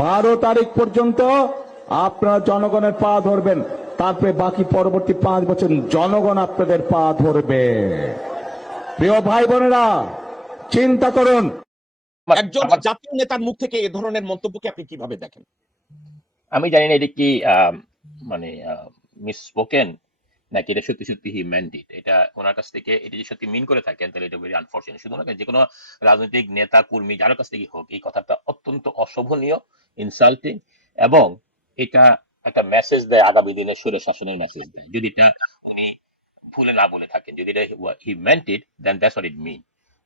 12 তারিখ পর্যন্ত আপনারা জনগণের পা ধরবেন, তারপরে বাকি পরবর্তী 5 বছর জনগণ আপনাদের পা ধরবে। প্রিয় ভাই বোনেরা, চিন্তা করুন। একজন জাতীয় নেতার মুখ থেকে এ ধরনের মন্তব্যকে আপনি কিভাবে দেখেন? আমি জানি না এটা কি মানে মিস স্পোকেন নাকি এটা সত্যি সত্যি হি মেন্ট ইট। এটা ওনার কাছ থেকে এটা যদি সত্যি মিন করে থাকেন তাহলে এটা ভেরি আনফরচুনেট। শুধু না, যে কোনো রাজনৈতিক নেতা কর্মী যার কাছ থেকে হোক এই কথাটা অত্যন্ত অশোভনীয়, ইনসাল্টিং, এবং এটা একটা মেসেজ দেয়, আগামী দিনের স্বৈর শাসনের মেসেজ দেয়। যদি এটা উনি ভুলে না বলে থাকেন, যদি এটা he meant it, then that's what it mean,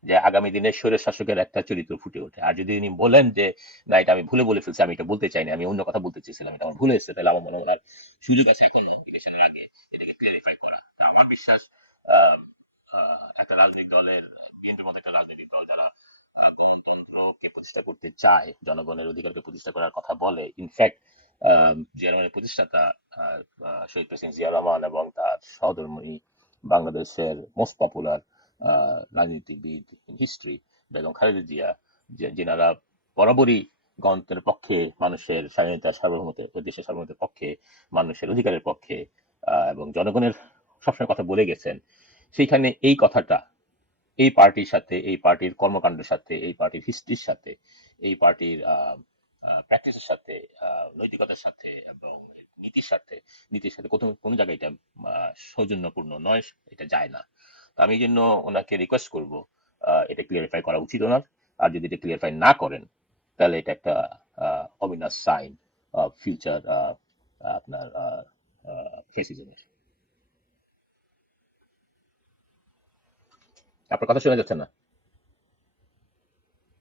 যে আগামী দিনের স্বৈর শাসকের একটা চরিত্র ফুটে ওঠে। আর যদি উনি বলেন যে না, এটা আমি ভুলে বলে ফেলছি, আমি এটা বলতে চাইনি, আমি অন্য কথা বলতে চেয়েছিলাম, এটা আমার ভুলে এসেছে, তাহলে আমার মনে হয় ওনার সুযোগ আছে এখন ইলেকশনের আগে এটাকে ক্লারিফাই করা। আমার বিশ্বাস একটা রাজনৈতিক দলের, বিএনপির মতো একটা রাজনৈতিক দল যারা গণতন্ত্রকে প্রতিষ্ঠা করতে চায়, জনগণের অধিকারকে প্রতিষ্ঠা করার কথা বলে, ইনফ্যাক্ট জিয়া রহমানের প্রতিষ্ঠাতা শহীদ প্রেসিডেন্ট জিয়া রহমান এবং তার সহধর্মিণী বাংলাদেশের মোস্ট পপুলার রাজনীতিবিদ ইন হিস্ট্রি বেগম খালেদা জিয়া, যেনারা বরাবরই গণতন্ত্রের পক্ষে, মানুষের স্বাধীনতা, সার্বভৌমত্বের, দেশের সার্বভৌমত্বের পক্ষে, মানুষের অধিকারের পক্ষে এবং জনগণের সবসময় কথা বলে গেছেন, সেইখানে এই কথাটা এই পার্টির সাথে, এই পার্টির কর্মকাণ্ডের সাথে, এই পার্টির হিস্ট্রির সাথে, এই পার্টির প্র্যাকটিসের সাথে, নৈতিকতার সাথে এবং নীতির সাথে কোনো জায়গায় এটা সৌজন্যপূর্ণ নয়, এটা যায় না। তো আমি এই জন্য ওনাকে রিকোয়েস্ট করবো এটা ক্লিয়ারিফাই করা উচিত ওনার। আর যদি এটা ক্লিয়ারিফাই না করেন তাহলে এটা একটা অবিনাশ সাইন অফ ফিউচার আপনার ফেসিজমের। আপনার কথা শোনা যাচ্ছে না।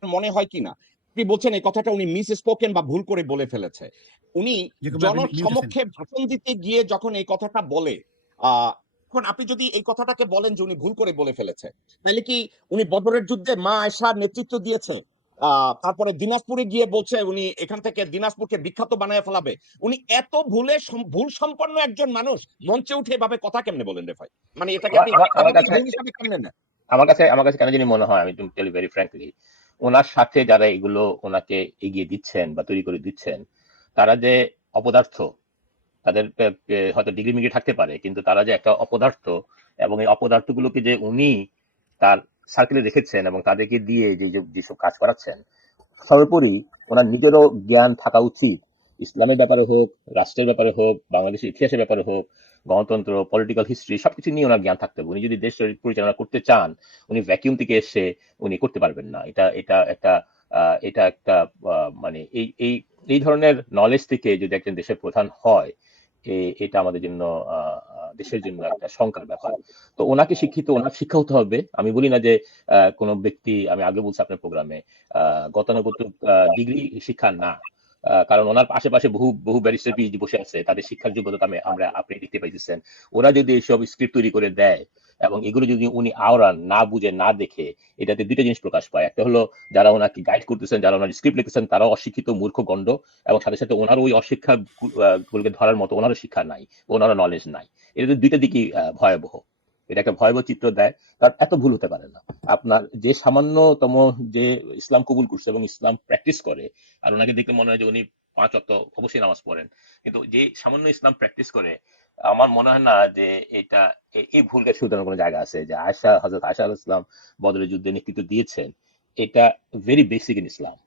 মনে হয় কিনা আপনি বলছেন এই কথাটা উনি মিস স্পোকেন বা ভুল করে বলে ফেলেছে। উনি জনসমক্ষে ভাষণ দিতে গিয়ে যখন এই কথাটা বলে, এখন আপনি যদি এই কথাটাকে বলেন যে উনি ভুল করে বলে ফেলেছে, তাহলে কি উনি বদরের যুদ্ধে মা আয়েশার নেতৃত্ব দিয়েছে, তারপরে দিনাজপুরে গিয়ে বলছে উনি এখান থেকে দিনাজপুরকে বিখ্যাত বানায় ফেলাবে, উনি এত ভুল সম্পন্ন একজন মানুষ মঞ্চে উঠে এভাবে কথা কেমনে বলেন রে ভাই? মানে এটাকে আপনি ভুল হিসাবে কেমনে নেন? আমার কাছে কেন জানি মনে হয়, আমি তুমি টেল ভেরি ফ্র্যাঙ্কলি, ওনার সাথে যারা এগুলো ওনাকে এগিয়ে দিচ্ছেন বা তৈরি করে দিচ্ছেন, তারা যে অপদার্থ, তাদের হয়তো ডিগ্রি মিগ্রি থাকতে পারে, কিন্তু তারা যে একটা অপদার্থ, এবং এই অপদার্থগুলোকে যে উনি তার সার্কেলে রেখেছেন এবং তাদেরকে দিয়ে যেসব কাজ করাচ্ছেন, সর্বোপরি ওনার নিজেরও জ্ঞান থাকা উচিত। ইসলামের ব্যাপারে হোক, রাষ্ট্রের ব্যাপারে হোক, বাংলাদেশের ইতিহাসের ব্যাপারে হোক, গণতন্ত্র, পলিটিক্যাল হিস্ট্রি, সবকিছু নিয়ে ওনার জ্ঞান থাকতে হবে। উনি যদি দেশ পরিচালনা করতে চান, উনি ভ্যাকিউম থেকে এসে উনি করতে পারবেন না। এটা একটা মানে এই ধরনের নলেজ থেকে যদি একজন দেশের প্রধান হয়, এটা আমাদের জন্য দেশের জন্য একটা শঙ্কার ব্যাপার। তো ওনাকে ওনার শিক্ষা হতে হবে। আমি বলি না যে কোনো ব্যক্তি, আমি আগে বলছি আপনার প্রোগ্রামে, গতানুগতিক ডিগ্রি শিক্ষা না, কারণ ওনার আশেপাশে বহু বহু ব্যারিস্টার পিএইচডি বসে আছে, তাদের শিক্ষার যোগ্যতা আপনি দেখতে পাইতেছেন। ওরা যদি এইসব স্ক্রিপ্ট তৈরি করে দেয় এবং এগুলো যদি উনি আওড়ান, না বুঝে না দেখে, এটাতে দুইটা জিনিস প্রকাশ পায়। একটা হলো যারা ওনাকে গাইড করতেছেন, যারা ওনার স্ক্রিপ্ট লিখতেছেন, তারাও অশিক্ষিত, মূর্খ, গণ্ড, এবং সাথে সাথে ওনার ওই অশিক্ষা গুলোকে ধরার মতো ওনারও শিক্ষা নাই, ওনারও নলেজ নাই। এটা দুইটা দিকই ভয়াবহ। এটা একটা ভয়াবহ চিত্র দেয়। কারণ এত ভুল হতে পারে না। আপনার যে সামান্যতম, যে ইসলাম কবুল করছে এবং ইসলাম প্র্যাকটিস করে, আর ওনাকে দেখলে মনে হয় যে উনি 5 ওয়াক্ত অবশ্যই নামাজ পড়েন, কিন্তু যে সামান্য ইসলাম প্র্যাকটিস করে, আমার মনে হয় না যে এটা এই ভুলকে শুধরানোর কোনো জায়গা আছে। যে হযরত আয়েশা আলাইহিস সালাম বদরের যুদ্ধে নেতৃত্ব দিয়েছেন, এটা ভেরি বেসিক ইন ইসলাম।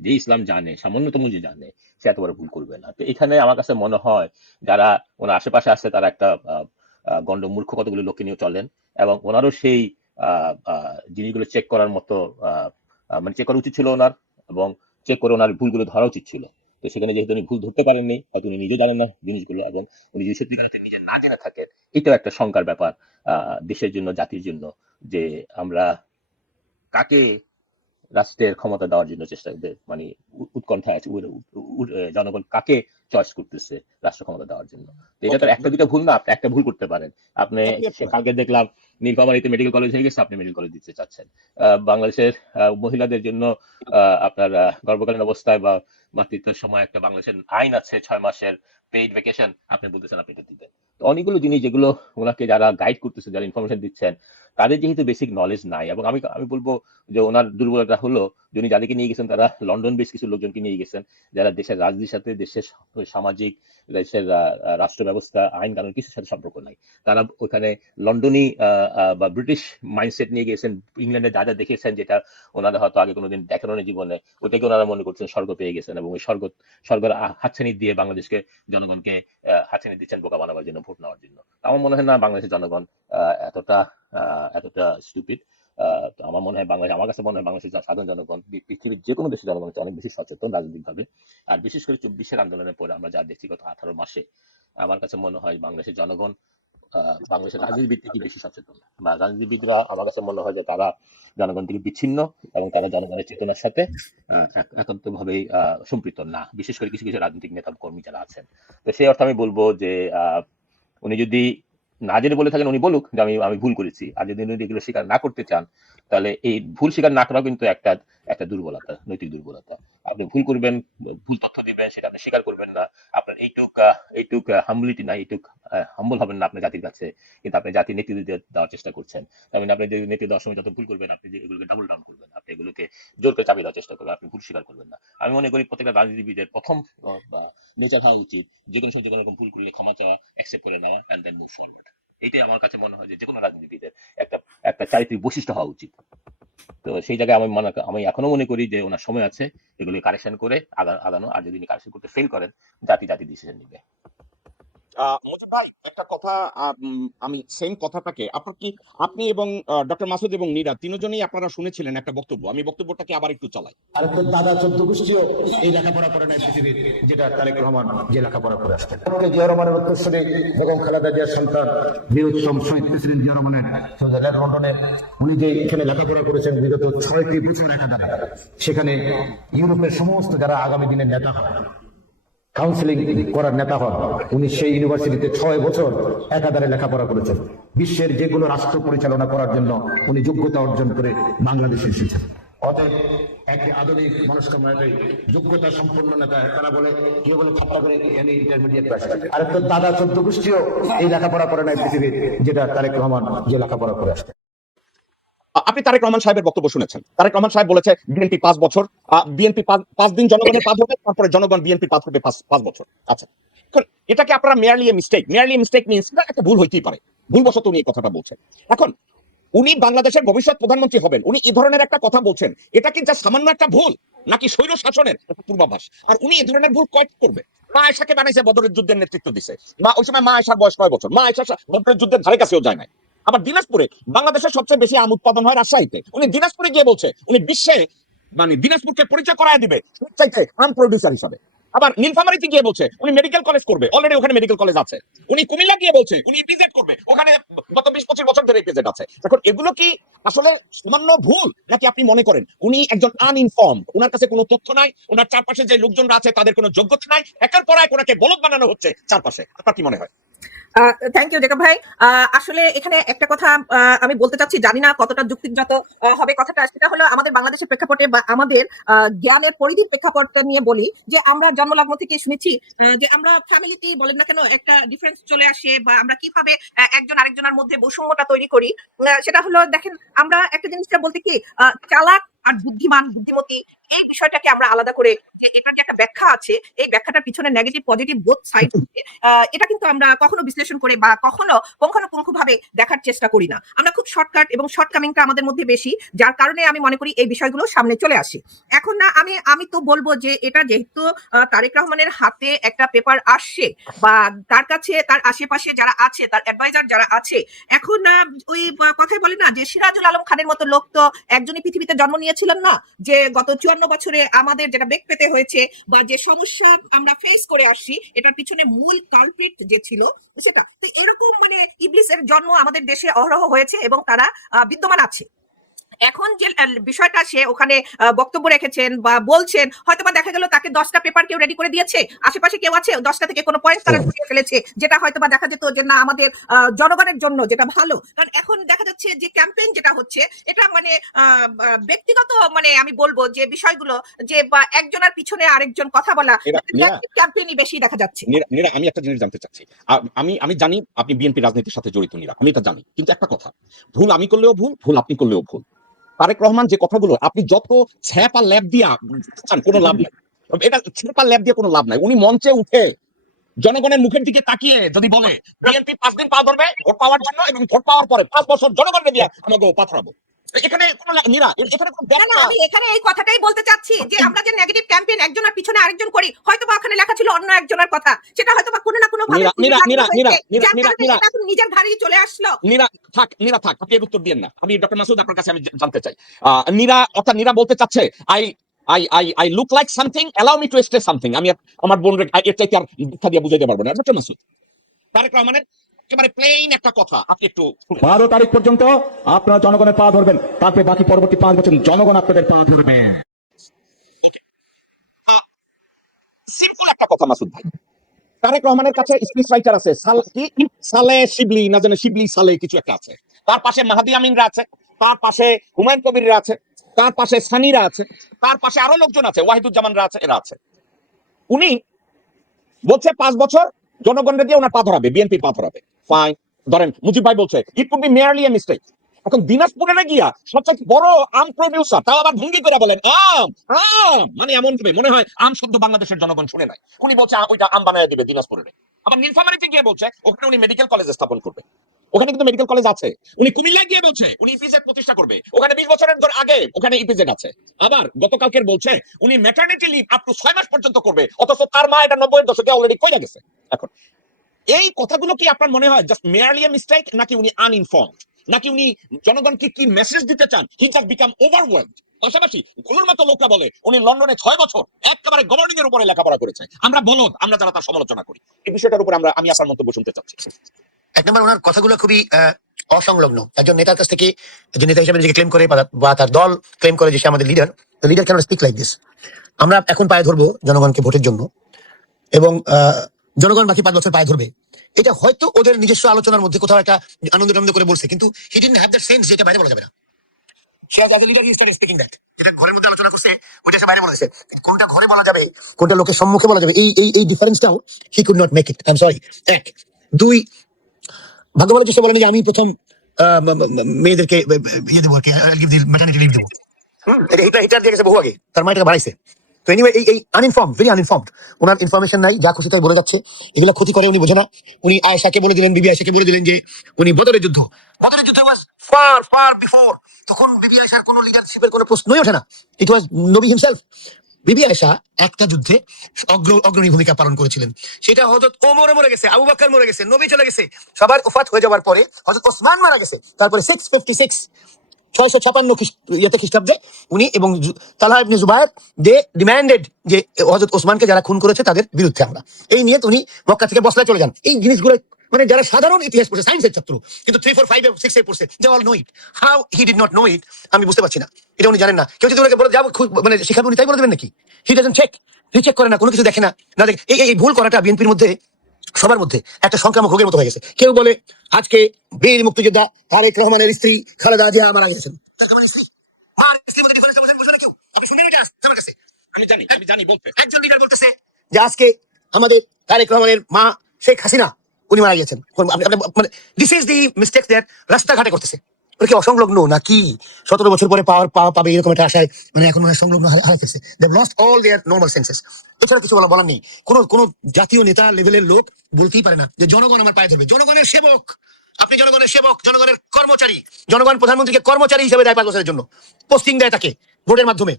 যে ইসলাম জানে, সামান্যতম যে জানে, সে এত বড় ভুল করবে না। তো এখানে আমার কাছে মনে হয় যারা ওনার আশেপাশে আছে, তারা একটা গণ্ড মূর্খ কতগুলো লোককে নিয়ে চলেন, এবং ওনারও সেই জিনিসগুলো চেক করার মতো, মানে চেক করা উচিত ছিল ওনার, এবং চেক করে ওনার ভুলগুলো ধরা উচিত ছিল। তো সেখানে যেহেতু উনি ভুল ধরতে পারেননি, হয়তো উনি নিজেও জানেন না জিনিসগুলো, এবং উনি যদি সত্যিকার নিজে না জেনে থাকেন, এটাও একটা শঙ্কার ব্যাপার দেশের জন্য, জাতির জন্য, যে আমরা কাকে রাষ্ট্রের ক্ষমতা দেওয়ার জন্য চেষ্টা, মানে উৎকণ্ঠা আছে, জনগণ কাকে চয়েস করতেছে রাষ্ট্র ক্ষমতা দেওয়ার জন্য। তো এটা তো একটা দুটা ভুল না, আপনি একটা ভুল করতে পারেন। আপনি কালকে দেখলাম নীলফামারীতে মেডিকেল কলেজ হয়ে গেছে, আপনি মেডিকেল কলেজ দিতে চাচ্ছেন। বাংলাদেশের মহিলাদের জন্য আপনার গর্ভকালীন অবস্থায় বা মাতৃত্বের সময় একটা বাংলাদেশের আইন আছে 6 মাসের পেইড ভ্যাকেশন, আপনি বলতেছেন আপনি এটা দিবেন। তো অনেকগুলো জিনিস যেগুলো ওনাকে যারা গাইড করতেছে, যারা ইনফরমেশন দিচ্ছেন, তাদের যেহেতু বেসিক নলেজ নাই, এবং আমি আমি বলবো যে ওনার দুর্বলতা হলো যে উনি যাদেরকে নিয়ে গেছেন তারা লন্ডন বেশ কিছু লোকজনকে নিয়ে গেছেন যারা দেশের রাজনীতির সাথে, দেশের সামাজিক, দেশের রাষ্ট্র ব্যবস্থা, আইন কানুন কিছুর সাথে সম্পর্ক নাই। তারা ওখানে লন্ডনী বা ব্রিটিশ মাইন্ডসেট নিয়ে গেছেন, ইংল্যান্ডে যা যা দেখেছেন যেটা ওনারা হয়তো আগে কোনোদিন দেখানো নেই জীবনে, ওটাকে ওনারা মনে করছেন স্বর্গ পেয়ে গেছেন, এবং ওই স্বর্গের হাতছানি দিয়ে বাংলাদেশকে, জনগণকে হাতছানি দিচ্ছেন বোকা বানাবার জন্য, ভোট নেওয়ার জন্য। আমার মনে হয় না বাংলাদেশের জনগণ এতটা স্টুপিড। তো আমার মনে হয় আমার কাছে মনে হয় বাংলাদেশের সাধারণ জনগণ পৃথিবীর যে কোনো দেশের জনগণ অনেক বেশি সচেতন রাজনৈতিকভাবে। আর বিশেষ করে 24-এর আন্দোলনের পরে আমরা যা দেখছি গত 18 মাসে, আমার কাছে মনে হয় বাংলাদেশের জনগণ বাংলাদেশের রাজনীতিবিদ থেকে বেশি সচেতন, বা রাজনীতিবিদরা আমার কাছে মনে হয় যে তারা জনগণ থেকে বিচ্ছিন্ন, এবং তারা জনগণের চেতনার সাথে একান্তভাবেই সম্পৃক্ত না, বিশেষ করে কিছু কিছু রাজনৈতিক নেতা কর্মী যারা আছেন। তো সেই অর্থে আমি বলবো যে উনি যদি না জেনে বলে থাকেন উনি বলুক যে আমি ভুল করেছি, আর যদি উনি এগুলো স্বীকার না করতে চান তাহলে এই ভুল স্বীকার না করা কিন্তু একটা দুর্বলতা, নৈতিক দুর্বলতা। আপনি ভুল করবেন, ভুল তথ্য দিবেন, সেটা আপনি স্বীকার করবেন না, আপনার এইটুক হাম্বলিটি নাই, এইটুক হাম্বল হবেন না আপনার জাতির কাছে, কিন্তু আপনি জাতির নেতৃত্ব দেওয়ার চেষ্টা করছেন। তার মানে আপনি যে নেতৃত্ব দেওয়ার সময় যত ভুল করবেন, আপনি যে এগুলোকে ডাবল ডাউন করবেন, আপনি এগুলোকে জোর করে চাপিয়ে দেওয়ার চেষ্টা করবেন, আপনি ভুল স্বীকার করবেন না। আমি মনে করি প্রত্যেকটা রাজনীতিবিদের প্রথম নেচার হওয়া উচিত যে কোনো সময় যে কোনো রকম ভুল করলে ক্ষমা চাওয়া, অ্যাকসেপ্ট করে নেওয়া, এন্ড দেন মুভ ফরওয়ার্ড। এটাই আমার কাছে মনে হয় যে কোনো রাজনীতিবিদের একটা একটা চারিত্রিক বৈশিষ্ট্য হওয়া উচিত। তো সেই জায়গায় আমি এখনো মনে করি যে ওনার সময় আছে এগুলি কারেকশন করে আগানো, আর যদি কারেকশন করতে ফেল করেন জাতি ডিসিশন নিবে। মুজিব ভাই, একটা কথা, আমি সেম কথাটাকে আপনি এবং ডক্টর মাসুদ এবং নীরা তিনজনেই আপনারা শুনেছিলেন একটা বক্তব্য, আমি বক্তব্যটাকে আবার একটু চালাই। আর তোর দাদা 14 গোষ্ঠীও এই লেখাপড়া করে নাই পৃথিবীর, যেটা তারেক রহমান যে লেখাপড়া করে আসছেন। জিয়া রহমানের উত্তরসূরি বেগম খালেদা জিয়ার সন্তান বীর উত্তম শহীদ প্রেসিডেন্ট জিয়া রহমানের সুইজারল্যান্ড লন্ডনে উনি যে এখানে লেখাপড়া করেছেন বিগত 6টি বছর একাধারে, সেখানে ইউরোপের সমস্ত যারা আগামী দিনের নেতা হয়, কাউন্সিলিং করার নেতা হন, উনি সেই ইউনিভার্সিটিতে 6 বছর একাধারে লেখাপড়া করেছেন। বিশ্বের যেগুলো রাষ্ট্র পরিচালনা করার জন্য উনি যোগ্যতা অর্জন করে বাংলাদেশে এসেছেন। অতএব একটি আধুনিক মনস্কামনায় যোগ্যতা সম্পন্ন নেতা, তারা বলে কেউ বলে ঠাট্টা করে ইন্টারমিডিয়েট পাস, আর তোর দাদা 14 গোষ্ঠীও এই লেখাপড়া করে নাই পৃথিবীর, যেটা তারেক রহমান যে লেখাপড়া করে আসছেন। আপনি তারেক রহমান সাহেবের বক্তব্য শুনেছেন। তারেক রহমান সাহেব বলেছে বিএনপি 5 বছর, বিএনপি 5 দিন জনগণের পা ধরবে, তারপরে জনগণ বিএনপি পা ধরবে 5 বছর। আচ্ছা, এখন এটাকে আপনারা মেয়ারলি মিস্টেক মিনস একটা ভুল হইতেই পারে, ভুলবশত উনি এই কথাটা বলছেন। এখন উনি বাংলাদেশের ভবিষ্যৎ প্রধানমন্ত্রী হবেন, উনি এই ধরনের একটা কথা বলছেন, এটা কি যা সামান্য একটা ভুল নাকি স্বৈর শাসনের পূর্বাভাস? আর উনি এই ধরনের ভুল কয়েক করবে। মা আয়েশাকে বানাইছে বদরের যুদ্ধের নেতৃত্ব দিছে, ওই সময় মা আয়েশার বয়স 9 বছর, মা আয়েশা বদরের যুদ্ধের ধারে কাছেও যায় নাই। আবার দিনাজপুরে, বাংলাদেশের সবচেয়ে বেশি আম উৎপাদন হয় রাজশাহীতে, উনি দিনাজপুরে গিয়ে বলছে উনি বিশ্বে দিনাজপুরকে পরিচয় করায় দিবে চাইতে আম প্রডিউসার হিসাবে। আবার নীলফামারীতে গিয়ে বলছে উনি মেডিকেল কলেজ করবে, অলরেডি ওখানে মেডিকেল কলেজ আছে। উনি কুমিল্লা গিয়ে বলছে উনি ইপিজেড করবে, ওখানে গত 20-25 বছর ধরে ইপিজেড আছে। এখন এগুলো কি আসলে সামান্য ভুল, নাকি আপনি মনে করেন উনি একজন আনইনফর্মড, ওনার কাছে কোনো তথ্য নাই, ওনার চারপাশে যে লোকজনরা আছে তাদের কোনো যোগ্যতা নাই, একের পর এক ওনাকে বলদ বানানো হচ্ছে চারপাশে? আপনার কি মনে হয়? থ্যাংক ইউ জেকব ভাই। আসলে এখানে একটা কথা আমি বলতে চাচ্ছি, জানি না কতটা যুক্তিযুক্ত হবে কথাটা, সেটা হলো আমাদের বাংলাদেশের প্রেক্ষাপটে বা আমাদের জ্ঞানের পরিধির প্রেক্ষাপট নিয়ে বলি যে আমরা জন্মলগ্ন থেকে শুনেছি যে আমরা ফ্যামিলিতে বলেন না কেন একটা ডিফারেন্স চলে আসে, বা আমরা কিভাবে একজন আরেকজনের মধ্যে বৈষম্যটা তৈরি করি। সেটা হলো, দেখেন আমরা একটা জিনিসটা বলতে কি চালাক আর বুদ্ধিমান, বুদ্ধিমতী, এই বিষয়টাকে আমরা আলাদা করে, যে এটার যে একটা ব্যাখ্যা আছে, এই ব্যাখ্যাটার পিছনে নেগেটিভ পজিটিভ বোথ সাইড, এটা কিন্তু আমরা কখনো বিশ্লেষণ করে বা কখনো পুঙ্খানুপুঙ্খভাবে দেখার চেষ্টা করি না। আমরা খুব শর্টকাট এবং শর্টকামিংটা আমাদের মধ্যে বেশি, যার কারণে আমি মনে করি এই বিষয়গুলো সামনে চলে আসে। এখন না আমি তো বলবো যে এটা যেহেতু তারেক রহমানের হাতে একটা পেপার আসছে, বা তার কাছে তার আশেপাশে যারা আছে, তার অ্যাডভাইজার যারা আছে, এখন ওই কথাই বলে না যে সিরাজুল আলম খানের মতো লোক তো একজনই পৃথিবীতে জন্ম নিয়েছিলেন না, যে গত 54 বছরে আমাদের যেটা বেগ পেতে হয়েছে বা যে সমস্যা আমরা ফেস করে আসছি, এটার পিছনে মূল কালপ্রিট যে ছিল সেটা। তো এরকম ইবলিসের জন্ম আমাদের দেশে অহরহ হয়েছে এবং তারা বিদ্যমান আছে। এখন যে বিষয়টা সে ওখানে বক্তব্য রেখেছেন বা বলছেন, হয়তো বা দেখা গেল তাকে 10টা পেপার কেউ রেডি করে দিয়েছে, আশেপাশে কেউ আছে 10টা থেকে কোনো পয়েন্ট তারা ঢুকিয়ে ফেলেছে, যেটা হয়তো বা দেখা যেত যে না আমাদের জনগণের জন্য যেটা ভালো। কারণ এখন দেখা যাচ্ছে যে ক্যাম্পেইন যেটা হচ্ছে এটা মানে ব্যক্তিগত, মানে আমি বলবো যে বিষয়গুলো যে বা একজনের পিছনে আরেকজন কথা বলা, ক্যাম্পেইনই বেশি দেখা যাচ্ছে। নীরা, আমি একটা জিনিস জানতে চাচ্ছি। আমি জানি আপনি বিএনপি রাজনীতির সাথে জড়িত নীরা, আমি এটা জানি, কিন্তু একটা কথা, ভুল আমি করলেও ভুল, ভুল আপনি করলেও ভুল। তারেক রহমান যে কথাগুলো আপনি যত ছ্যাপ আর ল্যাব দিয়া চান, কোনো লাভ নাই। এটা ছ্যাপ আর ল্যাব দিয়ে কোনো লাভ নাই। উনি মঞ্চে উঠে জনগণের মুখের দিকে তাকিয়ে যদি বলে বিএনপি 5 দিন পা ধরবে ভোট পাওয়ার জন্য এবং ভোট পাওয়ার পরে 5 বছর জনগণকে দিয়ে আমাকে পাথরাবো, এখানে কোনো নীরা, এখানে কোনো না না, আমি এখানে এই কথাটাই বলতে চাচ্ছি যে আমরা যে নেগেটিভ ক্যাম্পেইন একজনের পিছনে আরেকজন করি, হয়তো বা ওখানে লেখা ছিল অন্য একজনের কথা, সেটা হয়তো বা কোনো না কোনো ভাবে নিজের ঘাড়েই চলে আসলো। নীরা থাক, আপনি এর উত্তর দিয়েন না। আমি ডক্টর মাসুদ আপনার কাছে আমি জানতে চাই, নীরা অর্থাৎ নীরা বলতে চাচ্ছে I look like something, allow me to express something. আমি আমার বোন এর চাইতে আর ব্যাখ্যা দিয়ে বুঝাইতে পারবো না। ডক্টর মাসুদ, তারেক রহমানের একেবারে প্লেন একটা কথা আপনি একটু 12 তারিখ পর্যন্ত আপনারা জনগণের পা ধরবেন, তারপরে বাকি পরবর্তী 5 বছর জনগণ আপনাদের পা ধরবে। সিম্পল একটা কথা মাসুদ ভাই, তারেক রহমানের কাছে স্পিচ রাইটার আছে, সালে শিবলি না জানে শিবলি সালে কিছু একটা আছে, তার পাশে মাহাদি আমিনরা আছে, তার পাশে হুমায়ুন কবিররা আছে, তার পাশে সানিরা আছে, তার পাশে আরো লোকজন আছে, ওয়াহিদুজ্জামানরা আছে, এরা আছে। উনি বলছে 5 বছর জনগণকে দিয়ে ওনার পা ধরাবে, বিএনপি পা ধরাবে। ফাইন, ধরেন মুজিব ভাই বলছে it could be merely a mistake. এখন দিনাজপুরে না গিয়া সবচেয়ে বড় আম প্রডিউসার, তাও আবার ভঙ্গি করে বলেন আম আম, মানে এমন ভাবে মনে হয় আম শুদ্ধ বাংলাদেশের জনগণ শুনে নাই। উনি বলছে ওইটা আম বানায় দিবে দিনাজপুরে। আবার নীলফামারীতে গিয়ে বলছে ওখানে উনি মেডিকেল কলেজ স্থাপন করবে, ওখানে কিন্তু মেডিকেল কলেজ আছে। উনি কুমিল্লায় গিয়ে বলছে উনি ইপিজেড প্রতিষ্ঠা করবে, ওখানে 20 বছরের আগে ওখানে ইপিজেড আছে। আবার গতকালকের বলছে উনি ম্যাটারনিটি লিভ আপ টু 6 মাস পর্যন্ত করবে, অথচ তার মা এটা 90 এর দশকে অলরেডি কইয়া গেছে। এখন এই কথাগুলো কি আপনার মনে হয় জাস্ট মেয়ারলি এ মিস্টেক, নাকি উনি আনইনফর্মড, নাকি উনি জনগণকে কি মেসেজ দিতে চান হি জাস্ট বিকাম ওভারওয়েলমড? পাশাপাশি গুলোর মতো লোকরা বলে উনি লন্ডনে 6 বছর একেবারে গভর্নিং এর উপরে লেখাপড়া করেছে। আমরা বলদ, আমরা যারা তার সমালোচনা করি, এই বিষয়টার উপর আমি আপনার মন্তব্য শুনতে চাচ্ছি। এক নম্বর, ওনার কথাগুলো খুবই অসংলগ্ন। একজন নেতার কাছ থেকে, একজন নেতা হিসেবে নিজেকে ক্লেম করে বা তার দল ক্লেম করে যে সে আমাদের লিডার, তো leader can speak like this. আমরা এখন পায়ে ধরবো জনগণকে ভোটের জন্য, এবং জনগণ বাকি 5 বছর পায়ে ধরবে, এটা হয়তো ওদের নিজস্ব আলোচনার মধ্যে কোথাও একটা আনন্দ করে বলছে, কিন্তু he didn't have that sense যেটা বাইরে বলা যাবে না। সে as a leader he started speaking that, যেটা ঘরের মধ্যে আলোচনা করছে ওইটা সে বাইরে বলেছে, কোনটা ঘরে বলা যাবে কোনটা লোকের সম্মুখে বলা যাবে, এই ডিফারেন্সটাও he could not make it. I am sorry. 1 2, ভাগ্য বলে যে সে বলেনি যে আমি প্রথম মেয়েদেরকে ইয়ে দেবো আর কি, ম্যাটারনিটি লিভ দেবো। এটা হিটার দিয়ে গেছে বহু আগে, তার মানে এটা বাড়াইছে। তো এনিওয়ে, এই আনইনফর্মড, ভেরি আনইনফর্মড, ওনার ইনফরমেশন নাই, যা খুশি তাই বলে যাচ্ছে, এগুলা ক্ষতি করে, উনি বোঝে না। উনি আয়েশাকে বলে দিলেন, বিবি আয়েশাকে বলে দিলেন যে উনি বদরের যুদ্ধ ওয়াজ ফার ফার বিফোর, তখন বিবি আয়েশার কোনো লিডারশিপের কোনো প্রশ্নই ওঠে না, ইট ওয়াজ নবী হিমসেলফ। বিবি আয়েশা একটা যুদ্ধে অগ্রণী ভূমিকা পালন করেছিলেন, সেটা হযরত ওমরে মরে গেছে, আবু বকর মরে গেছে, নবী চলে গেছে, সবার ওফাত হয়ে যাওয়ার পরে হযরত ওসমান মারা গেছে, তারপরে 656 খ্রিস্টাব্দে উনি এবং তালহা ইবনে জুবায়ের দে ডিমান্ডেড যে হযরত ওসমানকে যারা খুন করেছে তাদের বিরুদ্ধে আমরা, এই নিয়ে উনি মক্কা থেকে বসরায় চলে যান। এই জিনিসগুলো মানে যারা সাধারণ ইতিহাস পড়ছে, সায়েন্সের ছাত্র, কিন্তু 3 4 5 6 এ পড়ছে, they all know it. How he did not know it আমি বুঝতে পারছি না, এটা উনি জানেন না। কেউ যদি ওনাকে বলে যাবো মানে শিখাবো, উনি তাই বলে দেবেন নাকি? হি ডাজন্ট চেক, রিচেক করে না, কোনো কিছু দেখে না। না দেখে এই ভুল করাটা বিএনপির মধ্যে, সবার মধ্যে একটা সংক্রামক রোগের মতো হয়ে গেছে। কেউ বলে আজকে বীর মুক্তিযোদ্ধা তারেক রহমানের স্ত্রী খালেদা জিয়া মারা গেছেন, আমি জানি বলতে একজন লিডার বলতেছে যে আজকে আমাদের তারেক রহমানের মা শেখ হাসিনা উনি মারা গেছেন। মানে this is the mistake that রাস্তাঘাটে করতেছে। ওরা কি অসংলগ্ন নাকি 17 বছর পরে পাবে এরকম একটা আশায়, মানে এখন সংলগ্ন হারা ফেলছে, they lost all their normal senses. এছাড়া কিছু বলার নেই। কোন জাতীয় নেতা লেভেলের লোক বলতেই পারে না যে জনগণ আমার পায়ে ধরবে। জনগণের সেবক আপনি, জনগণের সেবক, জনগণের কর্মচারী। জনগণ প্রধানমন্ত্রীকে কর্মচারী হিসেবে দেয় 5 বছরের জন্য, পোস্টিং দেয় তাকে ভোটের মাধ্যমে।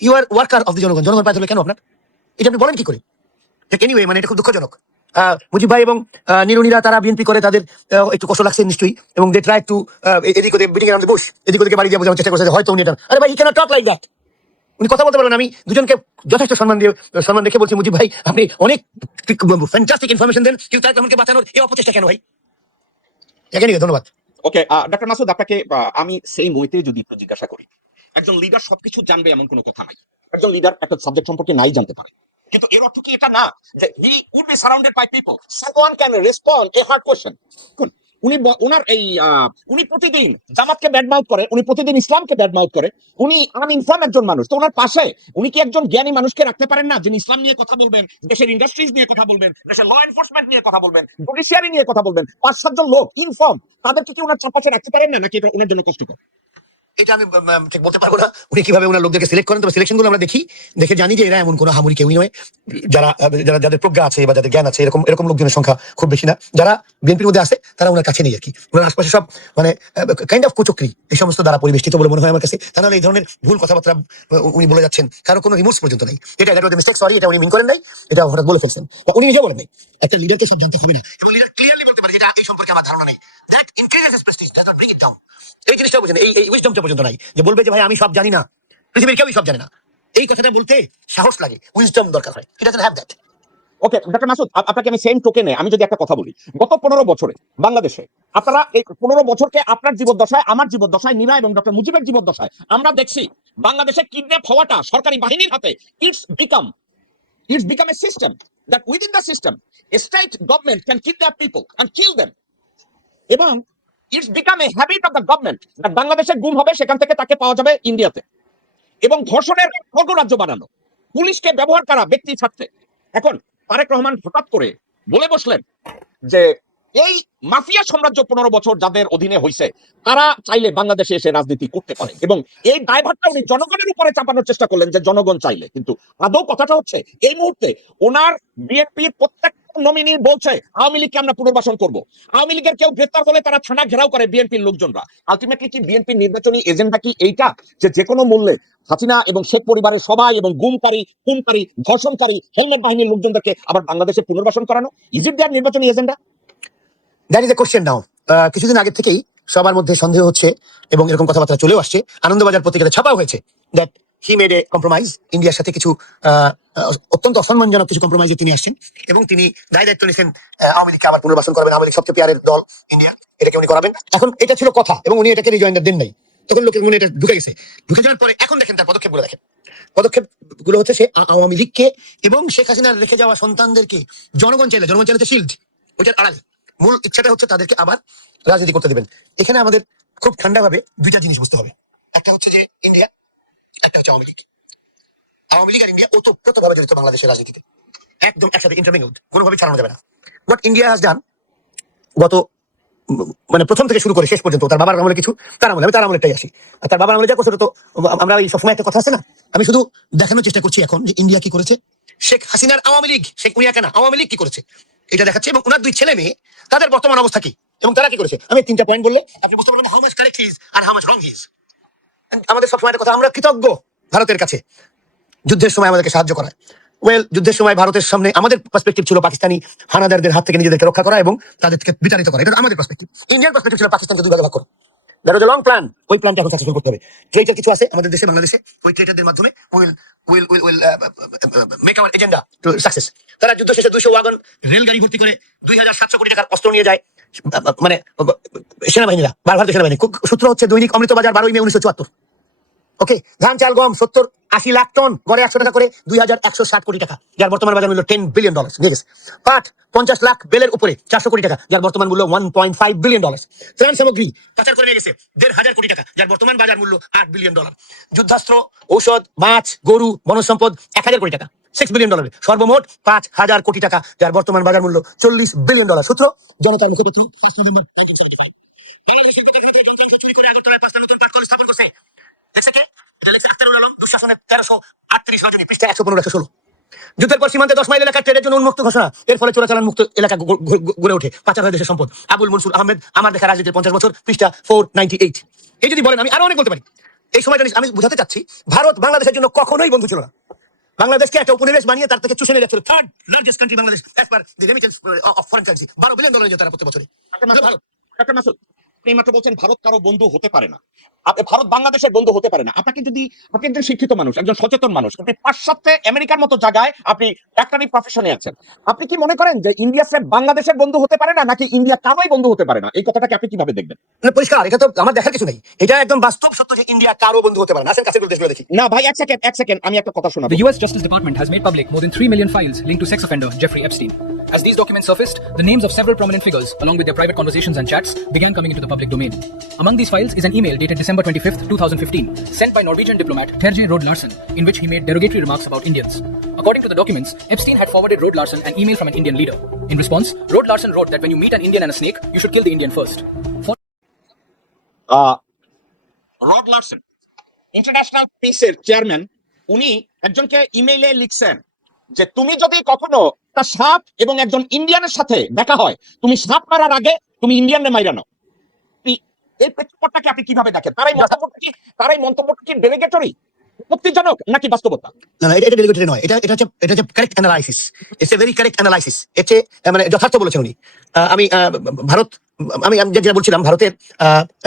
You are worker of the জনগণ, জনগণ পায়ে ধরলে কেন আপনার? এটা আপনি বলেন কি করে? এনিওয়ে, মানে এটা খুব দুঃখজনক। মুজিব ভাই এবং নিরুনিরা তারা বিএনপি করে, তাদের একটু কষ্ট লাগছে নিশ্চয়ই, এবং দে ট্রাই টু এদিক ওদিক বিটিং অ্যারাউন্ড দ্য বুশ, এদিক ওদিকে বাড়ি দিয়ে বোঝানোর চেষ্টা করছে হয়তো উনি এটা, আরে ভাই ই ক্যানট টক লাইক দ্যাট, উনি কথা বলতে পারবেন। আমি দুজনকে যথেষ্ট সম্মান রেখে বলছি, মুজিব ভাই আপনি অনেক ফ্যান্টাস্টিক ইনফরমেশন দেন, কিন্তু তারেক রহমানকে বাঁচানোর এই অপচেষ্টা কেন ভাই? এখানে ধন্যবাদ। ওকে, ডক্টর মাসুদ, আপনাকে আমি সেই ওয়েতে যদি একটু জিজ্ঞাসা করি, একজন লিডার সবকিছু জানবে এমন কোনো কথা নাই। একজন লিডার একটা সাবজেক্ট সম্পর্কে নাই জানতে পারে, কিন্তু এর অর্থ কি এটা না যে he would be surrounded by people someone can respond a hard question. উনার এই উনি প্রতিদিন জামাতকে ব্যাডমাউথ করে, উনি প্রতিদিন ইসলামকে ব্যাডমাউথ করে, উনি আনইনফর্ম একজন মানুষ। তো ওনার পাশে উনি কি একজন জ্ঞানী মানুষকে রাখতে পারেন না, যিনি ইসলাম নিয়ে কথা বলবেন, দেশের ইন্ডাস্ট্রিজ নিয়ে কথা বলবেন, দেশের ল এনফোর্সমেন্ট নিয়ে কথা বলবেন, জুডিশিয়ারি নিয়ে কথা বলবেন, 5-7 জন লোক ইনফর্ম, তাদেরকে কি ওনার চারপাশে রাখতে পারেন না, নাকি এটা ওনার জন্য কষ্টকর? এটা আমি ঠিক বলতে পারবো না উনি কিভাবে ওনার লোকদেরকে সিলেক্ট করেন, তবে সিলেকশন গুলো আমরা দেখি, দেখে জানি যে এরা এমন কোনো হামুরি কেউই নয়। যাদের প্রজ্ঞা আছে বা যাদের জ্ঞান আছে, এরকম এরকম লোকজনের সংখ্যা খুব বেশি না। যারা বিএনপির মধ্যে আছে তারা ওনার কাছে নেই আর কি, ওনার আশপাশে সব মানে কাইন্ড অফ কুচক্রি এই সমস্ত দ্বারা পরিবেষ্টিত বলে মনে হয় আমার কাছে। তা নাহলে এই ধরনের ভুল কথাবার্তা উনি বলে যাচ্ছেন, কারো কোনো রিমোর্স পর্যন্ত নেই। এটা মিস্টেক, সরি, এটা উনি মিন করেন নাই, এটা হঠাৎ বলে ফেলছেন, বা উনি নিজে বলেন নাই। একটা লিডারকে সব জানতে হবে না, এবং লিডার ক্লিয়ারলি বলতে পারে এটা এই সম্পর্কে আমার ধারণা নেই। That increases his Prestige, that not bring it down. এই জিনিসটা বুঝেন, এই উইজডমটা পর্যন্ত নাই যে বলবে যে ভাই আমি সব জানি না, পৃথিবীর কেউই সব জানে না। এই কথাটা বলতে সাহস লাগে, উইজডম দরকার হয়। He doesn't have that. Okay, doctor Masud, আপনাকে আমি সেম টোকেনে আমি যদি একটা কথা বলি, গত 15 বছরে বাংলাদেশে আপনারা এই 15 বছরকে আপনার জীবদ্দশায়, আমার জীবদ্দশায়, নীলা এবং ডক্টর মুজিবের জীবদ্দশায় আমরা দেখছি বাংলাদেশে কিডন্যাপ হওয়াটা সরকারি বাহিনীর হাতে it's become a system, that within the system a state government can kidnap people and kill them, এবং it's become a habit of the government that বাংলাদেশে গুম হবে, সেখান থেকে তাকে পাওয়া যাবে ইন্ডিয়াতে, এবং ধর্ষণের অগ্ররাজ্য বানানো, পুলিশকে ব্যবহার করা ব্যক্তি ছাড়তে। এখন তারেক রহমান হঠাৎ করে বলে বসলেন যে এই মাফিয়া সাম্রাজ্য 15 বছর যাদের অধীনে হয়েছে তারা চাইলে বাংলাদেশে এসে রাজনীতি করতে পারে, এবং এই দায়ভারটা উনি জনগণের উপরে চাপানোর চেষ্টা করলেন যে জনগণ চাইলে। কিন্তু আদৌ কথাটা হচ্ছে এই মুহূর্তে ওনার বিএনপির প্রত্যেকটা নমিনি বলছে আওয়ামী লীগকে আমরা পুনর্বাসন করব। আওয়ামী লীগের কেউ গ্রেফতার হলে তারা থানা ঘেরাও করে বিএনপির লোকজনরা। আলটিমেটলি কি বিএনপির নির্বাচনী এজেন্ডা কি এইটা যে যে কোনো মূল্যে হাসিনা এবং শেখ পরিবারের সবাই এবং গুমকারী, খুনকারী, ধর্ষণকারী হেলমেট বাহিনীর লোকজনদেরকে আবার বাংলাদেশে পুনর্বাসন করানো? ইজ ইট দেয়ার নির্বাচনী agenda? That is a question now. কিছুদিন আগে থেকেই সবার মধ্যে সন্দেহ হচ্ছে এবং এরকম কথাবার্তা চলেও আসছে, আনন্দবাজার পত্রিকাতে ছাপাও হয়েছে that he made a compromise, ইন্ডিয়ার সাথে কিছু অত্যন্ত অসম্মানজনক কিছু কম্প্রোমাইজে তিনি আসছেন, এবং তিনি দায় দায়িত্ব নিয়েছেন আওয়ামী লীগকে আবার পুনর্বাসন করবেন, আওয়ামী লীগ সবচেয়ে পেয়ারের দল ইন্ডিয়া, এটাকে উনি করাবেন। এখন এটা ছিল কথা, এবং উনি এটাকে রিজয়েন্ডার দেন নাই, তখন লোকের মনে এটা ঢুকে গেছে। ঢুকে যাওয়ার পরে এখন দেখেন তার পদক্ষেপগুলো দেখেন। পদক্ষেপগুলো হচ্ছে সে আওয়ামী লীগকে এবং শেখ হাসিনার রেখে যাওয়া সন্তানদেরকে জনগণ চাইলে শিল্ড, ওইটার আড়ালে মূল ইচ্ছাটা হচ্ছে তাদেরকে আবার রাজনীতি করতে দিবেন। এখানে আমাদের খুব ঠান্ডা ভাবে দুইটা জিনিস বুঝতে হবে, একটা হচ্ছে যে ইন্ডিয়া, একটা হচ্ছে আওয়ামী লীগ। আওয়ামী লীগ আর ইন্ডিয়া ওতপ্রোতভাবে জড়িত বাংলাদেশের রাজনীতিতে, একদম একসাথে ইন্টারমিংড, কোনোভাবেই ছাড়ানো যাবে না। হোয়াট ইন্ডিয়া হ্যাজ ডান গত মানে প্রথম থেকে শুরু করে শেষ পর্যন্ত, তার বাবার আমলে কিছু, তার আমলে, আমি তার আমলেরটাই আসি। আর তার বাবার আমলে যা করছে তো আমরা এই সবসময় একটা কথা আছে না, আমি শুধু দেখানোর চেষ্টা করছি এখন যে ইন্ডিয়া কি করেছে, শেখ হাসিনার আওয়ামী লীগ, শেখ উনি একা না, আওয়ামী লীগ কি করেছে এটা দেখাচ্ছে, এবং ওনার দুই ছেলে মেয়ে তাদের বর্তমান অবস্থা কি এবং তারা কি করেছে। আমি 3টা পয়েন্ট বললে আপনি বুঝতে পারবেন how much correct he is আর how much wrong he is. আমাদের সবসময় একটা কথা, আমরা কৃতজ্ঞ ভারতের কাছে যুদ্ধের সময় আমাদেরকে সাহায্য করায়। যুদ্ধের সময় ভারতের সামনে আমাদের পার্সপেক্টিভ ছিল পাকিস্তানি হানাদারদের হাত থেকে নিজেদেরকে রক্ষা করা এবং তাদেরকে বিতাড়িত করা, এটা আমাদের পার্সপেক্টিভ। ইন্ডিয়ান পার্সপেক্টিভ ছিল পাকিস্তানকে দুই ভাগে ভাগ করা। That was a long plan, ওই প্ল্যানটা এখন সাকসেসফুল করতে হবে। ট্রেটার কিছু আছে আমাদের দেশে, বাংলাদেশে, ওই ট্রেটারদের মাধ্যমে will make our agenda to success. তারা যুদ্ধ শেষে 200 ওয়াগন রেলগাড়ি ভর্তি করে 2700 কোটি টাকার অস্ত্র নিয়ে যায়, মানে সেনাবাহিনীরা, ভারতীয় সেনাবাহিনী। সূত্র হচ্ছে দৈনিক অমৃতবাজার 12 মে 1974। ওকে, ধান চাল গম 70-80 লাখ টন, গড়ে 100 টাকা করে 2160 কোটি টাকা, যার বর্তমান বাজার মূল্য $10 বিলিয়ন নিয়ে গেছে। পাট 50 লাখ বেলের উপরে 400 কোটি টাকা, যার বর্তমান মূল্য $1.5 বিলিয়ন। ত্রাণ সামগ্রী পাচার করে নিয়ে গেছে 1,500 কোটি টাকা, যার বর্তমান বাজার মূল্য $8 বিলিয়ন। যুদ্ধাস্ত্র, ঔষধ, মাছ, গরু, বনজ সম্পদ 1000 কোটি টাকা, $6 বিলিয়ন। সর্বমোট 5000 কোটি টাকা, যার বর্তমান বাজার মূল্য $40 বিলিয়ন। সূত্র জনতার মুখপাত্র, 1 নভেম্বর 1975। বাংলাদেশ যন্ত্রাংশ চুরি করে আগরতলায় 5টা নতুন পাটকল স্থাপন করছে। দেখছে কে? এটা লেখছে আখতারুল আলম, দুঃশাসনের 1338 রজনী, পৃষ্ঠা 115-116। যুদ্ধের পর সীমান্তে 10 মাইল এলাকা ট্রেডের জন্য উন্মুক্ত ঘোষণা, এর ফলে চোরাচালান মুক্ত এলাকা গড়ে ওঠে, পাচার হয় দেশের সম্পদ। আবুল মনসুর আহমেদ, আমার দেখা রাজনীতির 50 বছর, পৃষ্ঠা 498। এই যদি বলেন আমি আরো অনেক বলতে পারি। এই সময়টা আমি বুঝাতে চাচ্ছি, ভারত বাংলাদেশের জন্য কখনোই বন্ধু ছিল না। বাংলাদেশকে একটা উপনিবেশ বানিয়ে তার থেকে চুষে নিয়ে যাচ্ছিল। Third largest country Bangladesh as per the remittance of foreign currency, $12 billion তারা প্রতি বছরে। ডক্টর মাসুদ, আপনি মাত্র বলছেন ভারত কারো বন্ধু হতে পারে না, আপনি ভারত বাংলাদেশের বন্ধু হতে পারে না। আপনাকে যদি, আপনি একজন শিক্ষিত মানুষ, একজন সচেতন মানুষ, আপনি পাশ্চাত্যে আমেরিকার মতো জায়গায় আপনি ডাক্তারি প্রফেশনে আছেন, আপনি কি মনে করেন যে ইন্ডিয়া স্যার বাংলাদেশের বন্ধু হতে পারে না, নাকি ইন্ডিয়া কারোই বন্ধু হতে পারে না? এই কথাটাকে আপনি কিভাবে দেখবেন? মানে পরিষ্কার, এটা তো আমার দেখার কিছু নেই, এটা একদম বাস্তব সত্য যে ইন্ডিয়া কারো বন্ধু হতে পারে না। আসেন কাছে দেশগুলো দেখি। না ভাই, এক সেকেন্ড আমি একটা কথা শোনাবো। The US Justice Department has made public more than 3 million files linked to sex offender Jeffrey Epstein. As these documents surfaced, the names of several prominent figures, along with their private conversations and chats, began coming into the public domain. Among these files is an email dated December 25th, 2015, sent by Norwegian diplomat Terje Rode Larsen, in which he made derogatory remarks about Indians. According to the documents, Epstein had forwarded Rode Larsen an email from an Indian leader. In response, Rode Larsen wrote that when you meet an Indian and a snake, you should kill the Indian first. Rod Larsen international পিসের chairman, উনি একজনকে ইমেইলে লিখছেন যে তুমি যদি কখনো একটা সাপ এবং একজন ইন্ডিয়ানের সাথে দেখা হয়, তুমি সাপ মারার আগে তুমি ইন্ডিয়ানরে মাইরা নাও। এই প্রেক্ষাপটটাকে আপনি কিভাবে দেখেন? তারাই মন্তব্যটা কি ডেলিগেটরি, আপত্তিজনক, নাকি বাস্তবতা? না না, এটা ডেলিগেটরি নয়, এটা হচ্ছে correct analysis. It's a very correct analysis. এতে মানে যথার্থ বলেছেন উনি। আমি ভারত, আমি যেটা বলছিলাম, ভারতের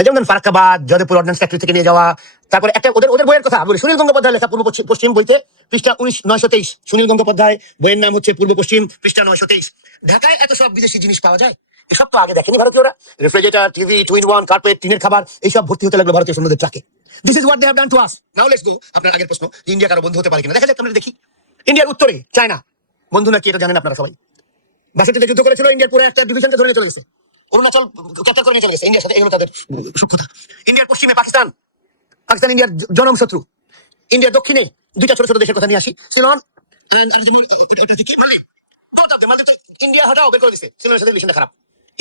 যেমন ফারাক্কাবাদ, জয়দেবপুর অর্ডিন্যান্স ফ্যাক্টরি থেকে নিয়ে যাওয়া, তারপরে একটা ওদের বইয়ের কথা বলি, সুনীল গঙ্গোপাধ্যায় লেখা পূর্ব পশ্চিম বইতে পৃষ্ঠা 923, সুনীল গঙ্গোপাধ্যায়, বইয়ের নাম হচ্ছে পূর্ব পশ্চিম, পৃষ্ঠা 923। ঢাকায় এত সব বিদেশি জিনিস পাওয়া যায়, এসব তো আগে দেখেনি ভারতীয়রা। রেফ্রিজারেটর, টিভি, 2-in-1, কার্পেট, টিনের খাবার, এইসব ভর্তি হতে লাগলো ভারতীয় সৈন্যদের ট্রাকে। This is what they have done to us. Now let's go আপনার আগের প্রশ্ন, ইন্ডিয়া কারো বন্ধু হতে পারে কিনা। দেখা যাক, আমরা দেখি। ইন্ডিয়ার উত্তরে চায়না বন্ধু নাকি এটা জানেন আপনারা সবাই। 62 যুদ্ধ করেছিল, ইন্ডিয়ার পুরো একটা ডিভিশনকে ধরে নিয়ে চলে গেছে, অরুণাচল ক্যাপচার করে নিয়ে চলে গেছে ইন্ডিয়ার সাথে। এগুলো তাদের সূক্ষ্মতা। ইন্ডিয়ার পশ্চিমে পাকিস্তান ইন্ডিয়ার জনম শত্রু। ইন্ডিয়ার দক্ষিণে দুইটা ছোট ছোট দেশের কথা নিয়ে আসি, সিলন। ইন্ডিয়া হটাও বের করে দিচ্ছে, সিলনের সাথে রিলেশনটা খারাপ।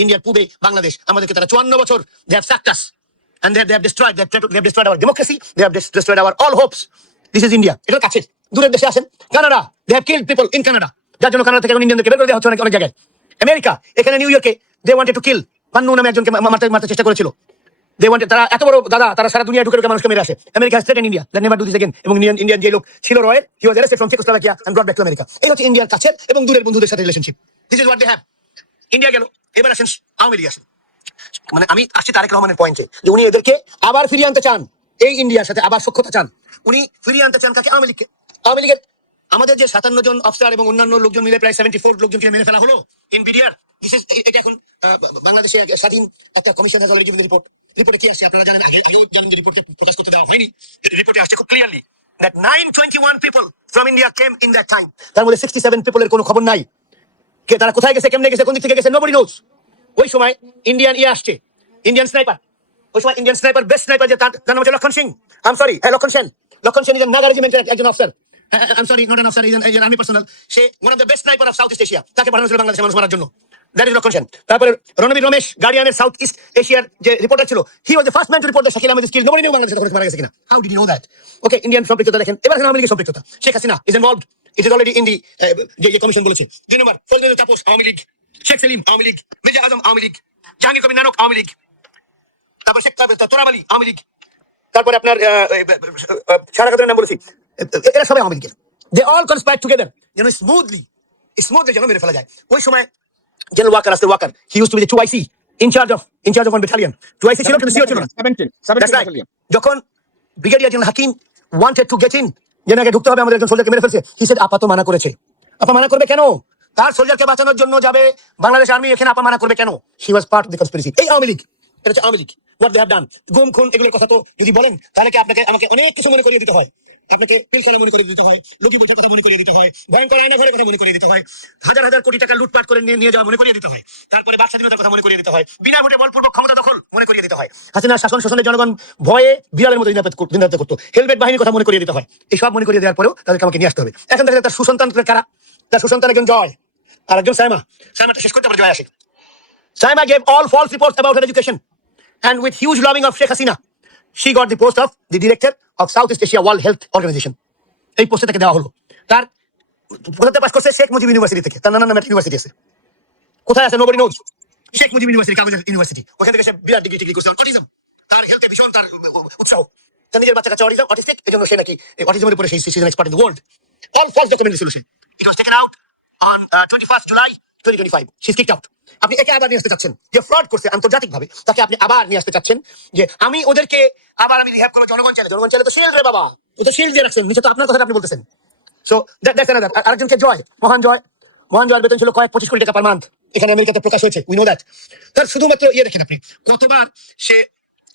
ইন্ডিয়ার পূর্বে বাংলাদেশ, আমাদেরকে তারা 54 বছর they have sacked us and they have destroyed our democracy, they have destroyed our all hopes. This is India. এটা কাছে। দূরের দেশে আসেন, Canada, they have killed people in Canada, যার জন্য কানাডা থেকে ইন্ডিয়ানদেরকে বের করে দেওয়া হচ্ছে অনেক জায়গায়। আমেরিকা, এখানে নিউ ইয়র্কে they wanted to kill Pannu নামে একজনকে মারতে চেষ্টা করেছিল। they wanted, তারা এত বড় দাদা, তারা সারা দুনিয়া ঢুকে মানুষকে মেরে আসে। America has threatened India, they never do this again. এবং ইন্ডিয়ান যে লোক ছিল রয়ের, he was arrested from Czechoslovakia and brought back to America. এই হচ্ছে ইন্ডিয়ার কাছের এবং দূরের বন্ধুদের সাথে relationship. This is what they have. India গেল, এবার আসেন আওয়ামী লীগ আসেন। মানে আমি আসছি তারেক রহমানের পয়েন্টে, যে উনি এদেরকে আবার ফিরিয়ে আনতে চান, এই ইন্ডিয়ার সাথে আবার সখ্যতা চান। উনি ফিরিয়ে আনতে চান কাকে? আওয়ামী লীগকে। আওয়ামী লীগের আমাদের যে 57 জন অফিসার এবং অন্যান্য লোকজন মিলে প্রায় 74 লোকজনকে মেরে ফেলা হলো ইন বিডিআর। এটা এখন বাংলাদেশে স্বাধীন একটা commission has already given the রিপোর্টে কি আসছে আপনারা জানেন, আগেও জানেন, যে রিপোর্টে প্রকাশ করতে দেওয়া হয়নি। রিপোর্টে আসছে খুব clearly that 921 people from India came in that time. তার মধ্যে 67 পিপলের কোনো খবর নাই, কে তারা কোথায় গেছে, কেমনে গেছে, কোন দিক থেকে গেছে, nobody knows. ওই সময় ইন্ডিয়ান আসছে, ইন্ডিয়ান স্নাইপার, ওই সময় ইন্ডিয়ান স্নাইপার, বেস্ট স্নাইপার, যে তার নাম হচ্ছে লক্ষণ সিং। লক্ষণ সেন ইজ নাগা রেজিমেন্টের একজন officer. I'm sorry, not an officer, he's an army personnel. Say one of the best sniper of Southeast Asia, তাকে পাঠানো ছিল বাংলাদেশের মানুষ মারার জন্য। That is লক্ষণ সেন। তারপরে রণবীর রমেশ, গার্ডিয়ানের সাউথ ইস্ট এশিয়ার যে রিপোর্টার ছিল, he was the first man to report that Shakil Ahmed is killed. Nobody knew বাংলাদেশে তখন মারা গেছে কিনা। How did you know that? Okay, Indian সম্পৃক্ততা দেখেন। এবার আওয়ামী লীগের সম্পৃক্ততা, Sheikh Hasina is involved. It is already in the যে কমিশন বলেছে। 2 নম্বর, ফজলুল তাপস আওয়ামী লীগ, শেখ সেলিম আওয়ামী লীগ, মির্জা আজম আওয়ামী লীগ, জাহাঙ্গীর কবির নানক আওয়ামী লীগ, তারপর শেখ তোরাব আলী আওয়ামী লীগ, তারপরে আপনার সারা কাদের নাম বলেছি, এরা সবাই আওয়ামী লীগের। They all conspired together, smoothly যেন মেরে ফেলা যায়। ওই সময় general Waker, he used to be the 2IC in charge of one battalion. 2IC ছিল কিন্তু সিও ছিল না। 17 যখন brigadier general Hakim wanted to get in, জেনাকে ঢুকতে হবে, আমাদের একজন সোলজারকে মেরে ফেলছে, he said আপা তো মানা করেছে। আপা মানা করবে কেন? তার সোলজারকে বাঁচানোর জন্য যাবে বাংলাদেশ আর্মি, এখানে আপা মানা করবে কেন? He was part of the conspiracy. এই আওয়ামী লীগ, এটা হচ্ছে Awami League. What they have done, গুম খুন এগুলোর কথা তো যদি বলেন, তাহলে কি আমাকে অনেক কিছু মনে করিয়ে দিতে হয়। আপনাকে পিলখানা মনে করিয়ে দিতে হয়, লোকি বোঝার কথা মনে করিয়ে দিতে হয়, ভয়ঙ্কর আয়নাঘরের কথা মনে করিয়ে দিতে হয়, হাজার হাজার কোটি টাকা লুটপাট করে নিয়ে যাওয়া মনে করিয়ে দিতে হয়, তারপরে বাক স্বাধীনতার কথা মনে করিয়ে দিতে হয়, বিনা ভোটে বলপূর্বক ক্ষমতা দখল মনে করিয়ে দিতে হয়, হাসিনার শাসন শোষণে জনগণ ভয়ে বিড়ালের মতো দিনাতে করতো, হেলমেট বাহিনীর কথা মনে করিয়ে দিতে হয়। এই সব মনে করিয়ে দেওয়ার পরেও তাদেরকে আমাকে নিয়ে আসতে হবে। এখন দেখা যায় তার সুসন্তান কারা? তার সুসন্তান একজন জয় আর একজন সাইমাটা শেষ করতে আবার জয় আসে। Saima gave all false reports about her education, and with huge lobbying of Sheikh Hasina, she got the post of the director of Southeast Asia World Health Organization. এই পোস্টে তাকে দেওয়া হলো। তার পদার্থ পাস করছে শেখ মুজিব ইউনিভার্সিটি থেকে, তার নানার নামে একটা ইউনিভার্সিটি আছে, কোথায় আছে nobody nose. Sheikh Mujib university, কাগজ ইউনিভার্সিটি, ওখান থেকে সে বিরাট ডিগ্রি করছে অটিজম। তার হেলথে ভীষণ তার উৎসাহ, তার নিজের বাচ্চা কাছে অটিস্টিক, এজন্য সে নাকি অটিজমের উপরে সে is an expert in the world. All false documentation ছিল সে। She was taken out on 21st July 2025. She's kicked out. আপনি একে আবার নিয়ে আসতে চাচ্ছেন, যে ফ্রড করছে আন্তর্জাতিক ভাবে তাকে আপনি আবার নিয়ে আসতে চাচ্ছেন, যে আমি ওদেরকে আবার আমি রিহ্যাব করবো জনগণ চাইলে তো শিল্ড রে বাবা, ও তো শিল্ড দিয়ে রাখছেন নিচে, তো আপনার কথাটা আপনি বলতেছেন। So that's another. আরেকজনকে জয়, মহান জয়ের বেতন ছিল কয়েক 25 কোটি টাকা পার মান্থ, এখানে আমেরিকাতে প্রকাশ হয়েছে, উই নো দ্যাট। তার শুধুমাত্র দেখেন আপনি কতবার সে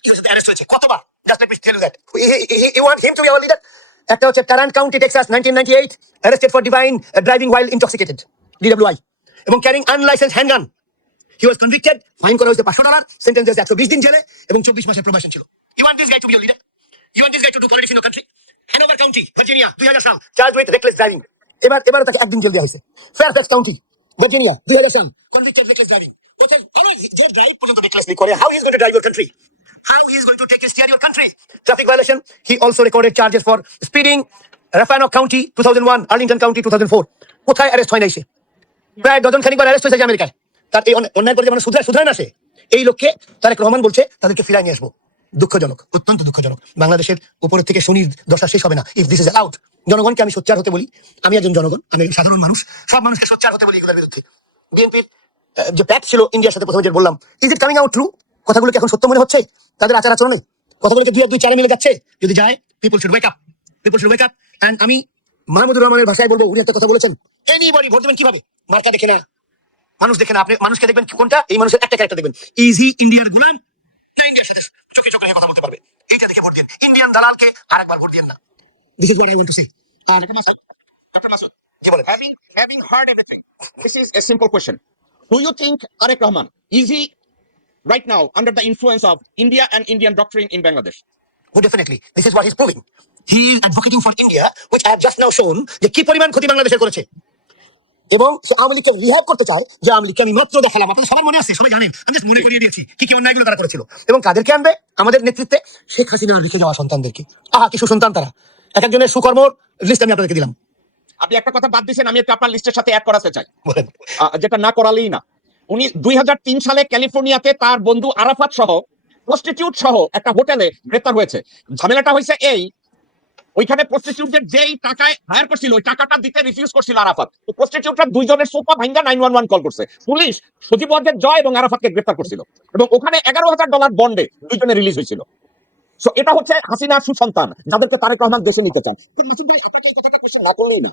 ইউএসএতে অ্যারেস্ট হয়েছে, কতবার, just let me tell you that you want him to be our leader. একটা হচ্ছে Tarrant county Texas 1998, arrested for driving while intoxicated, DWI, এবং carrying unlicensed handgun. He was convicted, fine করা হয়েছে $500, সেন্টেন্স হয়েছে 120 দিন জেলে এবং 24 মাসের প্রবাসন ছিল। You want this guy to be your leader? You want this guy to do politics in your country? Hanover County, Virginia, 2000 সাল, চার্জড উইথ রেকলেস ড্রাইভিং। এবারও তাকে একদিন জেল দেওয়া হয়েছে। ফেয়ারফ্যাক্স কাউন্টি, ভার্জিনিয়া, 2000 সাল, কনভিক্টেড রেকলেস ড্রাইভিং। ওকে, যে drive পর্যন্ত recklessly করে, how he is going to drive your country? How he is going to take and steer your country? Traffic violation. He also recorded charges for speeding. Rappahannock County 2001, Arlington County 2004. কোথায় arrest হয় নাই সে? প্রায় dozen খানিক arrest হয়েছে আমেরিকায়। তার এই অন্যায় করে মানুষ শুধরায় না সে। এই লোককে তারেক রহমান বলছে তাদেরকে ফিরায় নিয়ে আসবো। দুঃখজনক, অত্যন্ত দুঃখজনক। বাংলাদেশের উপরের থেকে শনির দশা শেষ হবে না ইফ দিস ইজ অ্যালাউড। জনগণকে আমি সোচ্চার হতে বলি, আমি একজন জনগণ, আমি একজন সাধারণ মানুষ, সব মানুষকে সোচ্চার হতে বলি এগুলোর বিরুদ্ধে। বিএনপির যে প্যাক্ট ছিল ইন্ডিয়ার সাথে, প্রথমে যে বললাম, is it coming out true? কথাগুলো কি এখন সত্য মনে হচ্ছে? তাদের আচার আচরণে কথাগুলোকে দুই চারে মিলে যাচ্ছে? যদি যায়, people should wake up, and আমি মাহমুদুর রহমানের ভাষায় বলবো, উনি একটা কথা বলেছেন, এনিবডি ভোট দেবেন কিভাবে? মার্কা দেখে না, মানুষ দেখে না। আপনি মানুষকে দেখবেন কোনটা, এই মানুষের একটা ক্যারেক্টার দেখবেন, ইজি ইন্ডিয়ার গোলাম না ইন্ডিয়ার সাথে চোখে চোখে কথা বলতে পারবে, এইটা দেখে ভোট দিন। ইন্ডিয়ান দালালকে আরেকবার ভোট দিন না। This is what I want to say. আর Dr. Masud, having heard everything, this is a simple question. Do you think Tarek Rahman is he right now under the influence of India and Indian doctrine in Bangladesh? Oh, definitely. This is what he's proving. He is advocating for India, which I have just now shown, যে কি পরিমাণ ক্ষতি বাংলাদেশের করেছে। এবং সে আওয়ামী লীগকে rehab করতে চায়, যে আওয়ামী লীগকে আমি মাত্র দেখালাম, আপনাদের সবার মনে আছে, সবাই জানেন, আমি জাস্ট মনে করিয়ে দিয়েছি কি অন্যায়গুলো তারা করেছিল। এবং কাদেরকে আনবে আমাদের নেতৃত্বে? শেখ হাসিনার রেখে যাওয়া সন্তানদেরকে। আহা, কি সুসন্তান তারা! এক একজনের সুকর্মর লিস্ট আমি আপনাদেরকে দিলাম। আপনি একটা কথা বাদ দিয়েছেন, আমি একটা আপনার লিস্টের সাথে অ্যাড করাতে চাই, বলেন। যেটা না করালেই না। উনি 2003 সালে ক্যালিফোর্নিয়াতে তার বন্ধু আরাফাত সহ, প্রস্টিটিউট সহ একটা হোটেলে গ্রেপ্তার হয়েছে। ঝামেলাটা হয়েছে এই, ওইখানে প্রস্টিটিউটদের যেই টাকায় হায়ার করছিল, ওই টাকাটা দিতে রিফিউজ করছিল আরাফাত। তো প্রস্টিটিউটরা দুইজনের সোফা ভাঙ্গা 911 কল করছে। পুলিশ সজীব ওয়াজেদ জয় এবং আরাফাতকে গ্রেপ্তার করছিল, এবং ওখানে $11,000 বন্ডে দুইজনে রিলিজ হয়েছিল। সো এটা হচ্ছে হাসিনার সুসন্তান, যাদেরকে তারেক রহমান দেশে নিতে চান। মাসুদ ভাই, আপনাকে এই কথাটা কোশ্চেন না করলেই না।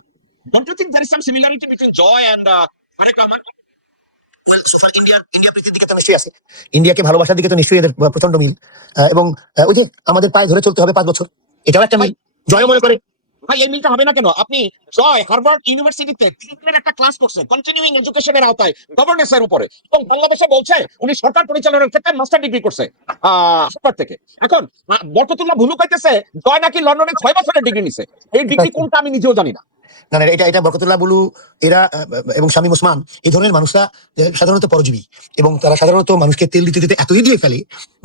Don't you think there is some similarity between Joy and Tarek Rahman? Well, so far India প্রীতির দিকে তো নিশ্চয়ই আছে, ইন্ডিয়াকে ভালোবাসার দিকে তো নিশ্চয়ই এদের প্রচন্ড মিল। এবং ওই যে আমাদের পায়ে ধরে চলতে হবে 5 বছর, এটাও একটা মিল। জয় মনে করে ভাই এই মিলটা হবে না কেন? আপনি জয় হার্ভার্ড ইউনিভার্সিটিতে একটা ক্লাস করছেন কন্টিনিউইং এডুকেশনের আওতায় গভর্নেন্সের উপরে, এবং বাংলাদেশে বলছে উনি সরকার পরিচালনার ক্ষেত্রে মাস্টার ডিগ্রি করছে হার্ভার্ড থেকে। এখন বরকতুল্লাহ ভুলু কইতেছে জয় নাকি লন্ডনে 6 বছরের ডিগ্রি নিছে। এই ডিগ্রি কোনটা আমি নিজেও জানি না। না, এটা বরকতুল্লাহ বুলু এরা এবং শামীম ওসমান, এই ধরনের মানুষরা সাধারণত পরজীবী, এবং তারা সাধারণত মানুষকে তেল দিতে দিতে এতই দিয়ে ফেলে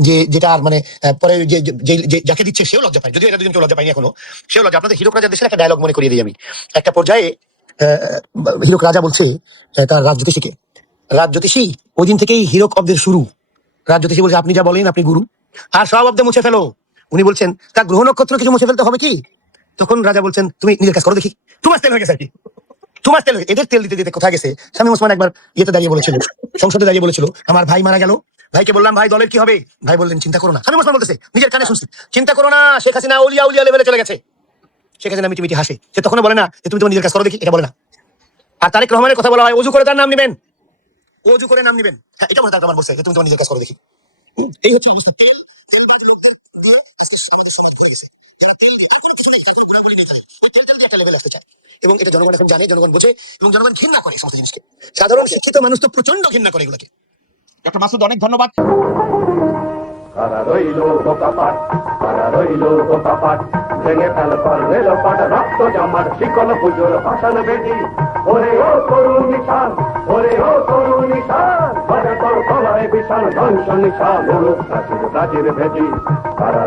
যে যেটা আর মানে পরে যাকে দিচ্ছে সেও লজ্জা পায়। যদিও এরা দুজনকে লজ্জা পায়নি এখনো, সেও লজ্জা। আপনাদের হিরক রাজার দেশের একটা ডায়লগ মনে করিয়ে দিই আমি। একটা পর্যায়ে হিরক রাজা বলছে তার রাজজ্যোতিষীকে, রাজজ্যোতিষী ওই দিন থেকেই হিরক অব্দের শুরু। রাজজ্যোতিষী বলছে, আপনি যা বলেন, আপনি গুরু, আর সব অব্দে মুছে ফেলো। উনি বলছেন, তার গ্রহ নক্ষত্র কিছু মুছে ফেলতে হবে কি? তখন রাজা বলছেন, তুমি নিজের কাজ করো দেখি। তোমার তেল হয়ে গেছে আর কি, তোমার তেল। এদের তেল দিতে দিতে কোথায় গেছে? শামীম ওসমান একবার ইয়েতে দাঁড়িয়ে বলেছিল, সংসদে দাঁড়িয়ে বলেছিল, আমার ভাই মারা গেল, ভাইকে বললাম, ভাই দলের কি হবে? ভাই বললেন, চিন্তা করো না। শামীম ওসমান বলতেছে, নিজের কানে শুনছি, চিন্তা করো না, শেখ হাসিনা উলিয়া লেভেলে চলে গেছে। শেখ হাসিনা মিটি হাসে, সে তখনও বলে না যে তুমি তোমার নিজের কাজ করো দেখি, এটা বলে না। আর তারেক রহমানের কথা বলা হয়, অজু করে তার নাম নিবেন, অজু করে নাম নিবেন। হ্যাঁ, এটা বলে তারেক রহমান বলছে যে তুমি তোমার নিজের কাজ করো দেখি। এই হচ্ছে অবস্থা। তেলবাজ লোকদের দিয়ে আজকে আমাদের সমাজ ঘুরে গেছে। এবং এটা জনগণ এখন জানে, জনগণ বোঝে, এবং জনগণ ঘৃণা করে সমস্ত জিনিসকে। সাধারণ শিক্ষিত মানুষ তো প্রচন্ড ঘৃণা করে এগুলোকে। ডক্টর মাসুদ, অনেক ধন্যবাদ। কারা রইল বোকাপাট, কারা রইল বোকাপাট, ভেঙে ফেল পারবে লোপাট, রক্ত জমাট শিকল পুজোর ভাষণ বেদি। ওরে ও তরুণ নিশান, ওরে ও তরুণ নিশান, তোর তলায় বিশাল ধ্বংস নিশান, প্রাচীর ভেদি। কারা